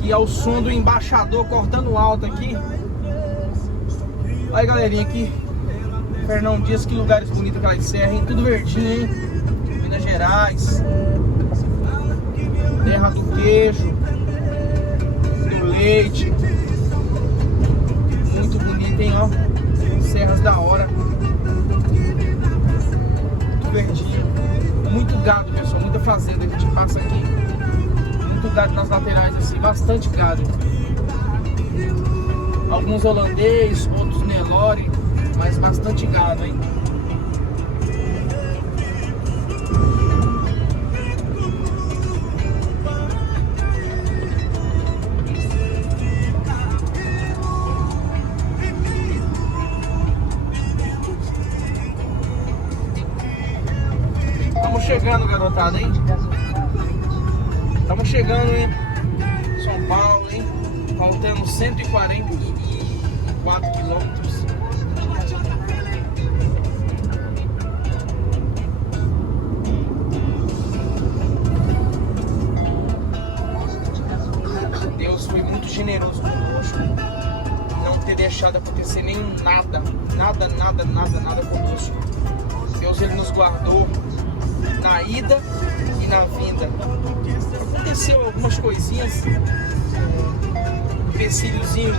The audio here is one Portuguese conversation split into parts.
Que é o som do embaixador cortando alto aqui. Olha aí, galerinha, aqui Fernão Dias, que lugares bonitos aquela serra, hein? Tudo verdinho, hein? Minas Gerais, terra do queijo, do leite. Muito bonito, hein, ó. Serras da hora. Tudo verdinho. Muito gado, pessoal, muita fazenda. A gente passa aqui. Muito gado nas laterais, assim, bastante gado. Alguns holandês, outros Nelore, mas bastante gado, hein? Estamos chegando, garotada, hein? Estamos chegando, hein? São Paulo, hein? Faltando 144 quilômetros. Deus foi muito generoso conosco, não ter deixado acontecer nenhum nada conosco. Deus, ele nos guardou na ida e na vinda. Aconteceu algumas coisinhas, empecilhozinho,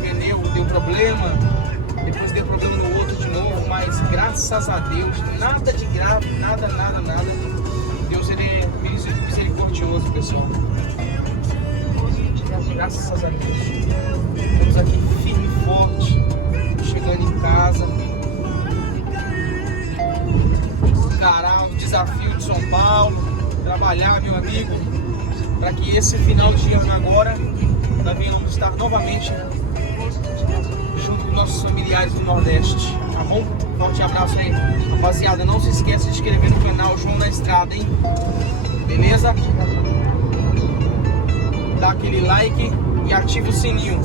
pneu deu problema, depois deu problema no outro de novo, mas graças a Deus, nada de grave, nada. Deus, ele é misericordioso, pessoal. Graças a Deus. Estamos aqui firme e forte, chegando em casa. Encarar o desafio de São Paulo, trabalhar, meu amigo, para que esse final de ano agora nós venhamos estar novamente junto com nossos familiares do Nordeste, tá bom? Forte abraço aí, rapaziada. Não se esqueça de inscrever no canal João na Estrada, hein? Beleza? Dá aquele like e ativa o sininho.